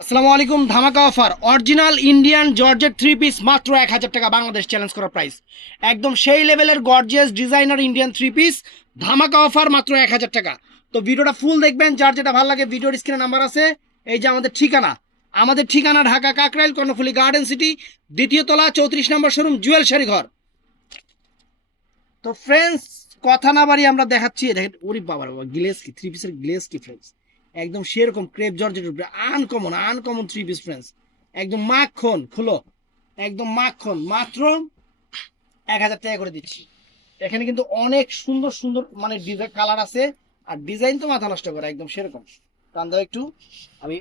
আসসালামু আলাইকুম। ধামাকা offer original Indian georgette three piece মাত্র 1000 টাকা বাংলাদেশ চ্যালেঞ্জ করা প্রাইস। একদম সেই লেভেলের gorgeous designer Indian three piece ধামাকা অফার মাত্র 1000 টাকা। তো ভিডিওটা ফুল দেখবেন, যার যেটা ভালো লাগে ভিডিওর স্ক্রিনে নাম্বার আছে। এই যে আমাদের ঠিকানা ঢাকা কাকরাইল কর্ণফুলী গার্ডেন সিটি, দ্বিতীয় তলা 34 নম্বর শোরুম, জুয়েল শাড়ি ঘর। তো ফ্রেন্ডস, কথা না বাড়ি আমরা দেখাচ্ছি। দেখেন ওরে বাবা, গ্লেস কি থ্রি পিসের গ্লেস কি ফ্রেন্ডস, একদম সেরকম ক্রেপ জর্জেটের উপরে uncommon uncommon three piece friends, একদম মাখন খুলো, একদম মাখন, মাত্র 1000 টাকা করে দিচ্ছি। এখানে কিন্তু অনেক সুন্দর সুন্দর মানে ডিজাইন কালার আছে, আর ডিজাইন তো মাথা নষ্ট করে একদম সেরকম। টান দাও একটু। আমি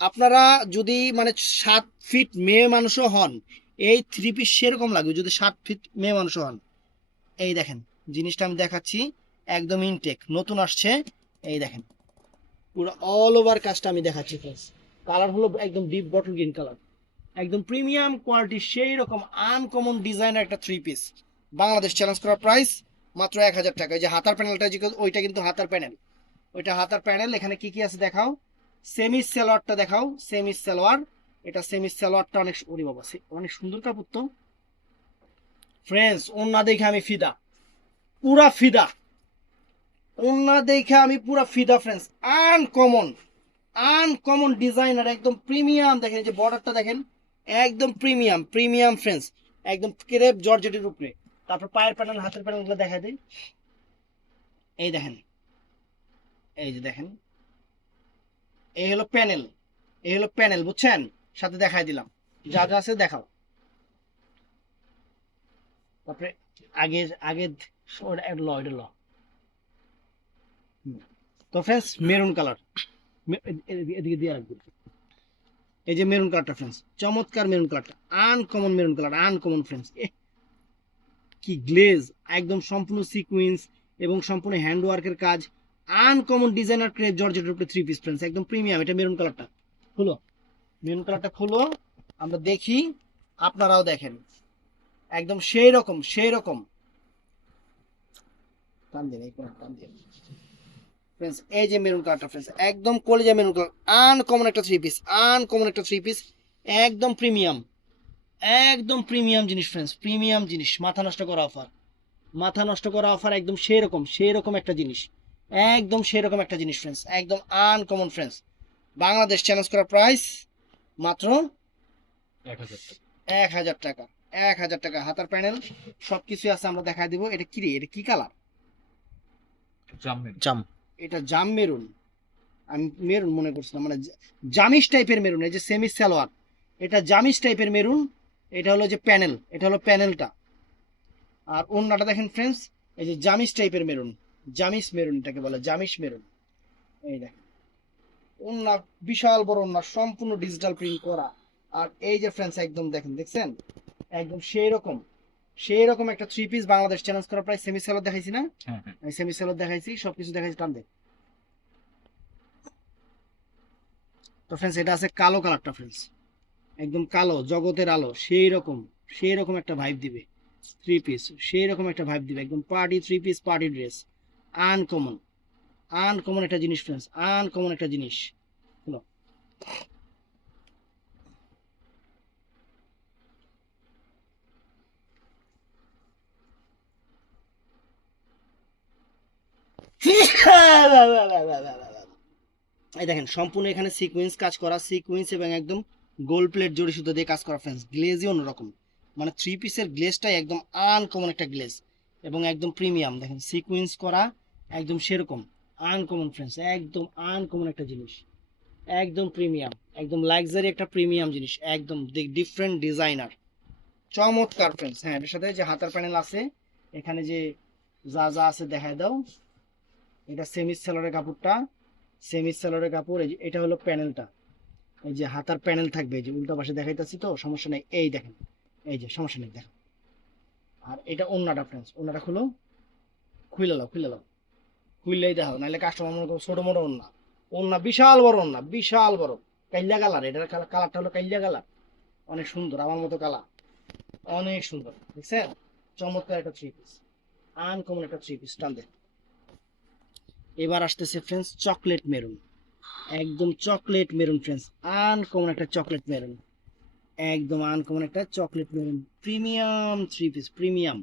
আপনারা যদি মানে 7 ফিট মেয়ে মানুষও হন, এই থ্রি পিস সেরকম লাগবে যদি 7 ফিট মেয়ে মানুষও হন। এই দেখেন জিনিসটা আমি দেখাচ্ছি, একদম ইনটেক নতুন আসছে। এই দেখেন পুরো অল ওভার কাজটা আমি দেখাচ্ছি ফ্রেন্ডস। কালার হলো একদম ডিপ বটল গ্রিন কালার, একদম প্রিমিয়াম কোয়ালিটি, সেই রকম আনকমন ডিজাইনের একটা থ্রি পিস। বাংলাদেশ চ্যালেঞ্জ করা প্রাইস মাত্র 1000 টাকা। এই যে হাতার প্যানেলটা, ওইটা কিন্তু হাতার প্যানেল, ওইটা হাতার প্যানেল। এখানে কি কি আছে দেখাও। সেমি সালোয়ারটা দেখাও, সেমি সালোয়ার। এটা সেমি সালোয়ারটা অনেক, ওরে বাবা অনেক সুন্দর কাপড় তো ফ্রেন্ডস। ওন্না দেখে আমি ফিদা, পুরা ফিদা। ওন্না দেখে আমি পুরা ফিদা ফ্রেন্ডস। আনকমন আনকমন ডিজাইনার, একদম প্রিমিয়াম। দেখেন এই যে বর্ডারটা দেখেন, একদম প্রিমিয়াম প্রিমিয়াম ফ্রেন্ডস, একদম ক্রেপ জর্জেটের উপরে। তারপর পায়ের প্যানেল হাতের প্যানেল গুলো দেখা দিই। এই দেখেন, এই যে দেখেন, এই হলো প্যানেল, এই হলো প্যানেল, বুঝছেন? সাথে দেখাই দিলাম, যা যা আছে দেখাও। তারপরে আগে আগে এটা ল। তো ফ্রেন্ডস মেরুন কালার, এদিকে দিয়ে রাখবো। এই যে মেরুন কালারটা ফ্রেন্ডস, চমৎকার মেরুন কালারটা, uncommon maroon colour, uncommon friends. কি গ্লেজ, একদম সম্পূর্ণ সিকুয়েন্স এবং সম্পূর্ণ হ্যান্ডওয়ার্কের কাজ, আনকমন ডিজাইনার ক্রেপ জর্জেটের উপরে থ্রি পিস ফ্রেন্ডস, একদম প্রিমিয়াম। এটা মেরুন কালারটা খুলো, মেরুন কালারটা খুলো, আমরা দেখি, আপনারাও দেখেন, একদম সেই রকম সেই রকম। টান দিন এই কোণা, টান দিন ফ্রেন্ডস। এই যে মেরুন কালারটা ফ্রেন্ডস, একদম কলিজা মেরুন কালার, আনকমন একটা থ্রি পিস, আনকমন একটা থ্রি পিস, একদম প্রিমিয়াম, একদম প্রিমিয়াম জিনিস ফ্রেন্ডস, প্রিমিয়াম জিনিস, মাথা নষ্ট করা অফার, মাথা নষ্ট করা অফার, একদম সেরকম সেরকম একটা জিনিস, একদম সেরকম একটা জিনিস ফ্রেন্ডস, একদম আনকমন ফ্রেন্ডস। বাংলাদেশ চ্যালেঞ্জ করা প্রাইস মাত্র 1000 টাকা। 1000 টাকা হাতার প্যানেল সবকিছু আছে, আমরা দেখাই দিব। এটা কি রে, এটা কি কালার? জাম, এটা জাম মেরুন। আমি মেরুন মনে করছিলাম, মানে জামিস টাইপের মেরুন। এই যে সেমি সালোয়ার, এটা জামিস টাইপের মেরুন। এটা হলো যে প্যানেল, এটা হলো প্যানেলটা। আর ওন্নাটা দেখেন ফ্রেন্ডস, এই যে জামিস টাইপের মেরুন, জামিস মেরুন এটাকে বলে, জামিস মেরুন। এই দেখেন ওন্না, বিশাল বড় ওন্না, সম্পূর্ণ ডিজিটাল প্রিন্ট করা। আর এই যে ফ্রেন্ডস একদম দেখেন, দেখছেন একদম সেই রকম সেই রকম একটা থ্রি পিস। বাংলাদেশ চ্যালেঞ্জ করা প্রায় সেমি সেলর দেখাইছি না? আমি সেমি সেলর দেখাইছি, সবকিছু দেখাইছি, টান দে। তো ফ্রেন্ডস এটা আছে কালো কালারটা ফ্রেন্ডস, একদম কালো, জগতের আলো, সেই রকম সেই রকম একটা ভাইব দিবে থ্রি পিস, সেই রকম একটা ভাইব দিবে, একদম party three piece, party dress, uncommon uncommon একটা জিনিস ফ্রেন্ডস, আনকমন একটা জিনিস হলো। এই দেখেন সম্পূর্ণ এখানে সিকোয়েন্স কাজ করা, সিকোয়েন্স এবং একদম গোল্ড প্লেট জড়ি সুতো দিয়ে কাজ করা ফ্রেন্ডস। গ্লেজই অন্যরকম, মানে থ্রি পিসের গ্লেজটাই একদম আনকমন একটা গ্লেজ এবং একদম প্রিমিয়াম। দেখেন সিকোয়েন্স করা, একদম সেরকম আনকমন ফ্রেন্ডস, একদম আনকমন একটা জিনিস, একদম প্রিমিয়াম, একদম লাক্সারি একটা প্রিমিয়াম জিনিস, একদম ডিফারেন্ট ডিজাইনার, চমৎকার ফ্রেন্ডস। হ্যাঁ, এটার সাথে যে হাতার প্যানেল আছে, এখানে যে যা যা আছে দেখায় দাও। এটা সেমি সেলরের কাপড়টা, সেমি সেলরের কাপড়। এই যে এটা হলো প্যানেলটা, এই যে হাতার প্যানেল থাকবে, এই যে উল্টা পাশে দেখাইতেছি তো সমস্যা নেই, এই দেখেন, এই যে সমস্যা নেই দেখো। আর এটা ওন্নাটা ফ্রেন্ডস, ওন্নাটা খুলো, খুলে লাও খুলে লাও, খুললেই দেখো, নাহলে কাস্টমার মনে করো ছোট মোটো ওন্না। ওন্না বিশাল বড়, ওন্না বিশাল বড়, কাইল্লা কালার। এটার কালারটা হলো কাইল্লা কালার, অনেক সুন্দর, আমার মতো কালার, অনেক সুন্দর, দেখছেন? চমৎকার একটা থ্রি পিস, আনকমন একটা থ্রি পিস। টান দে। এবার আসতেছে ফ্রেন্ডস চকলেট মেরুন, একদম চকলেট মেরুন ফ্রেন্ডস, আনকমন একটা চকলেট মেরুন, একদম আনকমন একটা chocolate maroon, premium three piece, premium,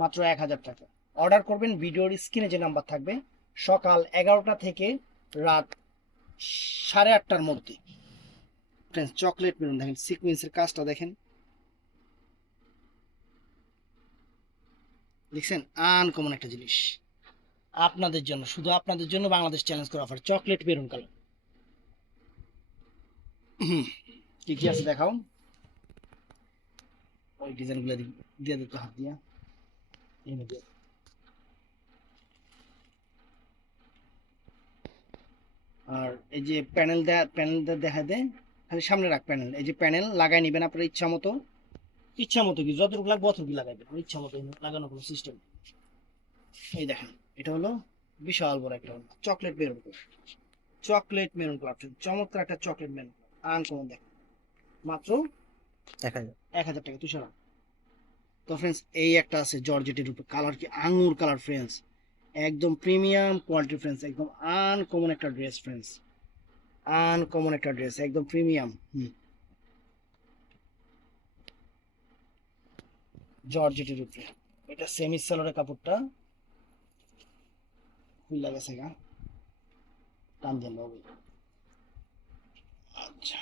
মাত্র 1000 টাকা। অর্ডার করবেন ভিডিওর স্ক্রিনে যে নাম্বার থাকবে, সকাল 11টা থেকে রাত 8:30টার মধ্যে। ফ্রেন্ডস চকলেট মেরুন দেখেন, সিকোয়েন্সের কাজটা দেখেন, দেখছেন আনকমন একটা জিনিস আপনাদের জন্য, শুধু আপনাদের জন্য বাংলাদেশ চ্যালেঞ্জ করে অফার, চকলেট মেরুন কালার। কি কি আছে দেখাও, ওই ডিজাইনগুলো দিয়ে দিতে হাত দিয়া, আর এই যে প্যানেলটা দেখা দেয়, খালি সামনে রাখ প্যানেল, এই যে প্যানেল লাগাই নিবেন আপনার ইচ্ছা মতো, ইচ্ছা মতো কি যতটুকু লাগবে অতটুকু লাগাইবেন, ইচ্ছা মতো লাগানোর কোনো সিস্টেম। এই দেখেন এটা হলো বিশাল বড় একটা chocolate maroon colour, chocolate maroon colour, চমৎকার একটা চকলেট মেরুন আনকমন দেখেন, মাত্র 1000 টাকা তুষার। তো ফ্রেন্ডস এই একটা আছে জর্জেটের উপর, কালার কি আঙ্গুর কালার ফ্রেন্ডস, একদম প্রিমিয়াম কোয়ালিটি ফ্রেন্ডস, একদম আনকমন একটা ড্রেস ফ্রেন্ডস, আনকমন একটা ড্রেস একদম প্রিমিয়াম। জর্জেটের উপরে, এটা সেমি সালোয়ারের কাপড়টা খুলে গেছে গা, টান দিয়ে হবে। আচ্ছা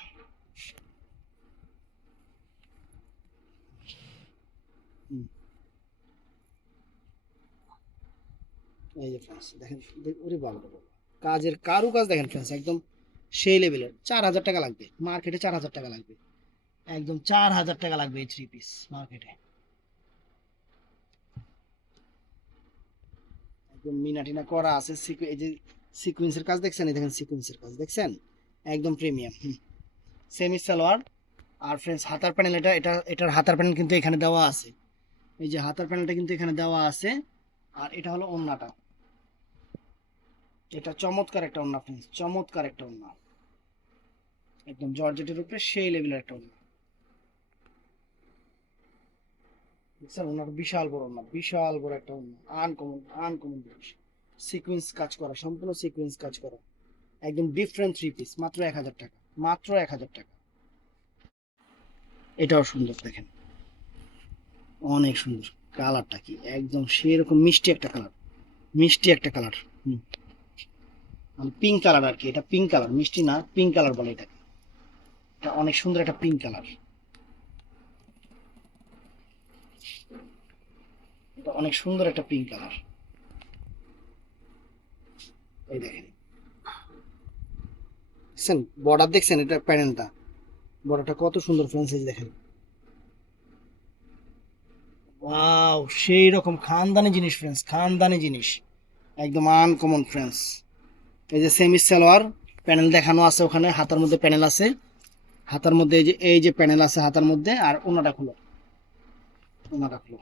এই যে ফ্রেন্ডস দেখেন, ওরে বাবা কাজের কারুকাজ দেখেন ফ্রেন্ডস, একদম সেই লেভেলের। 4000 টাকা লাগবে মার্কেটে, 4000 টাকা লাগবে, একদম 4000 টাকা লাগবে এই থ্রি পিস মার্কেটে। একদম মিনাটিনা করা আছে, এই যে সিকুয়েন্সের কাজ দেখছেন, এই দেখেন সিকুয়েন্সের কাজ দেখছেন, একদম প্রিমিয়াম। সেমি সালোয়ার। আর ফ্রেন্ডস হাতার প্যানেল, এটার হাতার প্যানেল কিন্তু এখানে দেওয়া আছে, এই যে হাতার প্যানেলটা কিন্তু এখানে দেওয়া আছে। আর এটা হলো ওড়নাটা, এটা চমৎকার একটা ওড়না ফ্রেন্ডস, চমৎকার একটা ওড়না, একদম জর্জেটের উপরে সেই লেভেলের একটা ওড়না, বুঝছেন ওনার বিশাল বড় ওড়না, বিশাল বড় একটা ওড়না, আনকমন আনকমন জিনিস, সিকোয়েন্স কাজ করা, সম্পূর্ণ সিকোয়েন্স কাজ করা, একদম ডিফারেন্ট থ্রি পিস, মাত্র 1000 টাকা, মাত্র 1000 টাকা। এটাও সুন্দর দেখেন, অনেক সুন্দর, কালারটা কি একদম সেরকম মিষ্টি একটা কালার, মিষ্টি একটা কালার, পিঙ্ক কালার আর কি, এটা পিঙ্ক কালার, মিষ্টি না পিঙ্ক কালার বলে এটাকে, এটা অনেক সুন্দর একটা পিঙ্ক কালার, এটা অনেক সুন্দর একটা পিঙ্ক কালার। এই দেখেন দেখছেন বর্ডার, দেখছেন এটা প্যানেলটা, বর্ডারটা কত সুন্দর ফ্রেন্ডস, এই যে দেখেন, ওয়াও সেই রকম খানদানি জিনিস ফ্রেন্ডস, খানদানি জিনিস, একদম আনকমন ফ্রেন্ডস। এই যে সেমি সালোয়ার প্যানেল দেখানো আছে, ওখানে হাতার মধ্যে প্যানেল আছে, হাতার মধ্যে এই যে প্যানেল আছে হাতার মধ্যে, আর ওনাটা খুলো, ওনাটা খুলো,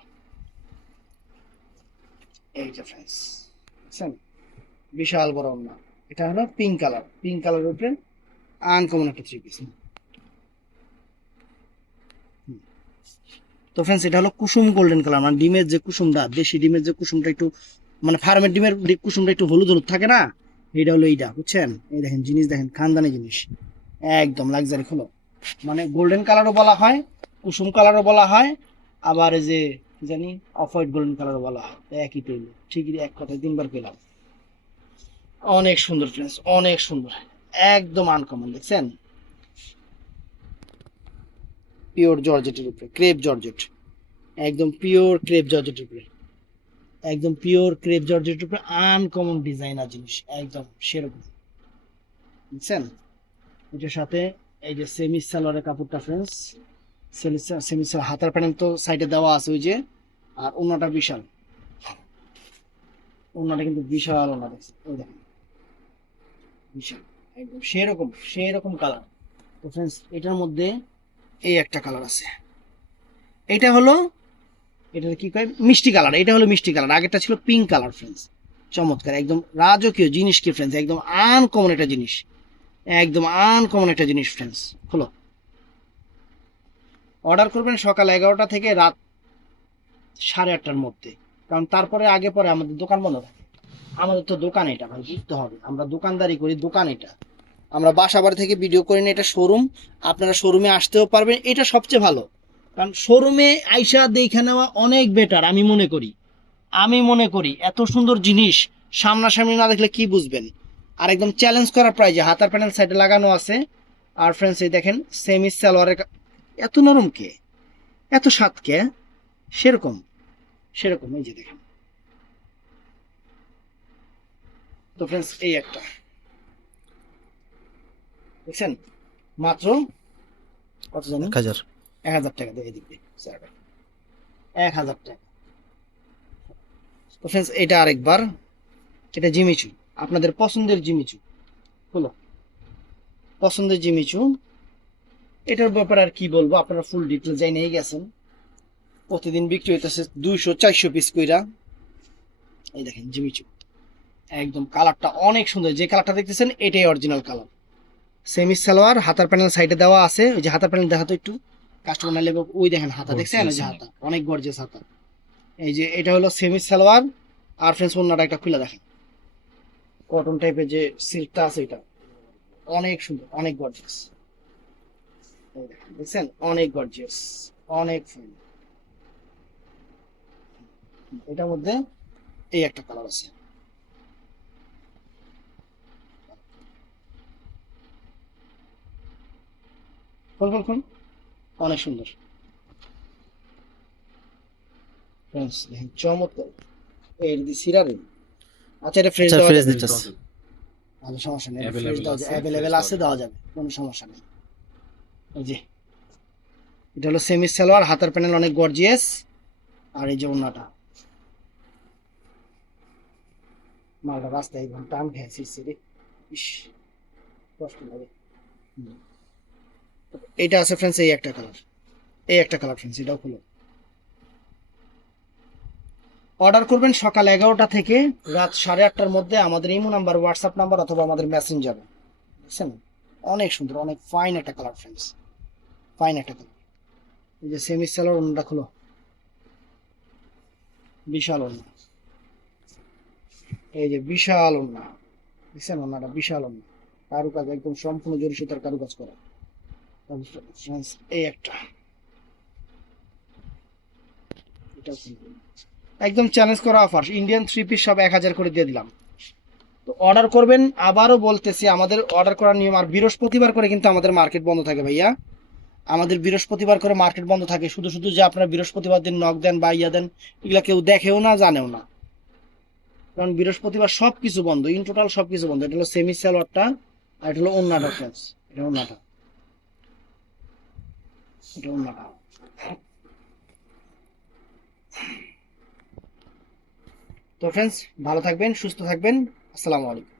এই যে ফ্রেন্ডস দেখছেন, বিশাল বড় ওনা, এটা হলো পিঙ্ক কালার, পিঙ্ক কালারের উপরে আনকমন একটা থ্রি পিস। তো ফ্রেন্ডস এটা হলো কুসুম গোল্ডেন কালার, মানে ডিমের যে কুসুমটা, দেশি ডিমের যে কুসুমটা একটু, মানে ফার্মের ডিমের কুসুমটা একটু হলুদ হলুদ থাকে না, এটা হলো এইটা, বুঝছেন, এই দেখেন জিনিস দেখেন, খানদানি জিনিস, একদম লাক্সারি হলো, মানে গোল্ডেন কালারও বলা হয়, কুসুম কালারও বলা হয়, আবার এই যে কি জানি অফ হোয়াইট গোল্ডেন কালারও বলা হয়, একই তৈরি, ঠিকই এক কথায় তিনবার পেলাম। অনেক সুন্দর ফ্রেন্ডস, অনেক সুন্দর, একদম আনকমন দেখছেন, পিওর জর্জেটের উপরে, ক্রেপ জর্জেট, একদম পিওর ক্রেপ জর্জেটের উপরে, একদম পিওর ক্রেপ জর্জেটের উপরে আনকমন ডিজাইনার জিনিস, একদম সেরকম, বুঝছেন। এটার সাথে এই যে সেমি সালোয়ারের কাপড়টা ফ্রেন্ডস, সেমি সালোয়ার হাতার প্যানেল তো সাইডে দেওয়া আছে ওই যে, আর ওনাটা বিশাল, ওনাটা কিন্তু বিশাল ওনা দেখছে, ওই দেখেন বিশাল, একদম সেরকম সেরকম কালার। তো ফ্রেন্ডস এটার মধ্যে এই একটা কালার আছে, এটা হলো, এটা কি কয় মিষ্টি কালার, এটা হলো মিষ্টি কালার, আগেরটা ছিল পিঙ্ক কালার ফ্রেন্ডস, চমৎকার একদম রাজকীয় জিনিস কি ফ্রেন্ডস, একদম আনকমন একটা জিনিস, একদম আনকমন একটা জিনিস ফ্রেন্ডস। খোলো, অর্ডার করবেন সকাল 11টা থেকে রাত 8:30টার মধ্যে, কারণ তারপরে আগে পরে আমাদের দোকান বন্ধ থাকে। আমাদের তো দোকান এটা ভাই, বুঝতে হবে, আমরা দোকানদারি করি, দোকান এটা, আমরা বাসা বাড়ি থেকে ভিডিও করি না, এটা শোরুম। আপনারা শোরুমে আসতেও পারবেন, এটা সবচেয়ে ভালো। কারণ শোরুমে আইসা দেখে নেওয়া অনেক বেটার, আমি মনে করি এত সুন্দর জিনিস সামনাসামনি না দেখলে কি বুঝবেন। আর একদম চ্যালেঞ্জ করা প্রাইজে হাতার প্যানেল সাইডে লাগানো আছে। আর ফ্রেন্ডস এই দেখেন সেমি সালোয়ারের এত নরম কে, এত স্বাদ কে, সেরকম সেরকম এই যে দেখেন। তো ফ্রেন্ডস এই একটা দেখছেন, মাত্র কত জানেন? 1000। 1000 টাকা দিয়ে দিক দিয়ে স্যার, 1000 টাকা। তো ফ্রেন্ডস এটা আরেকবার, এটা জিমিচু, আপনাদের পছন্দের জিমিচু হলো, পছন্দের জিমিচু। এটার ব্যাপারে আর কি বলবো, আপনারা ফুল ডিটেলস যাই নিয়ে গেছেন। প্রতিদিন বিক্রি হইতেছে 200-400 পিস কইরা। এই দেখেন জিমিচু, একদম কালারটা অনেক সুন্দর, যে কালারটা দেখতেছেন এটাই অরিজিনাল কালার। সেমি সালোয়ার, হাতার প্যানেল সাইডে দেওয়া আছে, ওই যে হাতার প্যানেল দেখা তো একটু কাস্টমার না লেবে, ওই দেখেন হাতা দেখছেন, ওই যে হাতা অনেক গর্জিয়াস হাতা। এই যে এটা হলো সেমি সালোয়ার। আর ফ্রেন্ডস অন্যটা একটা খুলে দেখেন, কটন টাইপের যে সিল্কটা আছে এটা অনেক সুন্দর, অনেক গর্জিয়াস। দেখছেন অনেক গর্জিয়াস, অনেক ফাইন। এটার মধ্যে এই একটা কালার আছে, কোন কোন কোন, অনেক সুন্দর ফ্রেন্ডস, দেখেন চমৎকার। এর দি সিরারে, আচ্ছা এটা ফ্রেশ আচ্ছা দেওয়া ফ্রেশ যাবে, দিতেছে। ভালো সমস্যা নেই, ফ্রেশ অ্যাভেলেবেল দেওয়া আছে, যাবে, অ্যাভেলেবেল ফ্রেশ আছে, দেওয়া দেওয়া যাবে, কোনো সমস্যা নেই। এই যে এটা হলো সেমি সালোয়ার, হাতার প্যানেল অনেক গর্জিয়াস। আর এই যে ওন্নাটা, মালটা রাস্তায় একদম টান খেয়েছি সিঁড়ি, ইস কষ্ট লাগে। হুম। এটা আছে ফ্রেন্ডস এই একটা কালার, এই একটা কালার ফ্রেন্ডস, এটাও খুলো। অর্ডার করবেন সকাল 11টা থেকে রাত 8:30টার মধ্যে, আমাদের ইমো নাম্বার, হোয়াটসঅ্যাপ নাম্বার অথবা আমাদের মেসেঞ্জারে। বুঝছেন, অনেক সুন্দর, অনেক ফাইন একটা কালার ফ্রেন্ডস, ফাইন একটা কালার। এই যে সেমি সালোয়ার, ওন্নাটা খুলো, বিশাল ওন্না, এই যে বিশাল ওন্না, দেখছেন ওন্নাটা বিশাল ওন্না, কারুকাজ একদম সম্পূর্ণ জরি সুতার কারুকাজ করা। ফ্রেন্ডস এই একটা, এটাও সুন্দর। একদম চ্যালেঞ্জ করা অফার, ইন্ডিয়ান থ্রি পিস সব 1000 করে দিয়ে দিলাম। তো অর্ডার করবেন, আবারও বলতেছি আমাদের অর্ডার করার নিয়ম, আর বৃহস্পতিবার করে কিন্তু আমাদের মার্কেট বন্ধ থাকে ভাইয়া, আমাদের বৃহস্পতিবার করে মার্কেট বন্ধ থাকে। শুধু শুধু যে আপনারা বৃহস্পতিবার দিন নক দেন বা ইয়া দেন, এগুলা কেউ দেখেও না জানেও না, কারণ বৃহস্পতিবার সব কিছু বন্ধ, ইন টোটাল সব কিছু বন্ধ। এটা হলো সেমি সালোয়ারটা, আর এটা হলো ওন্নাটা ফ্রেন্ডস, এটা ওন্নাটা, এটা ওন্নাটা। তো ফ্রেন্ডস ভালো থাকবেন, সুস্থ থাকবেন, আসসালামু আলাইকুম।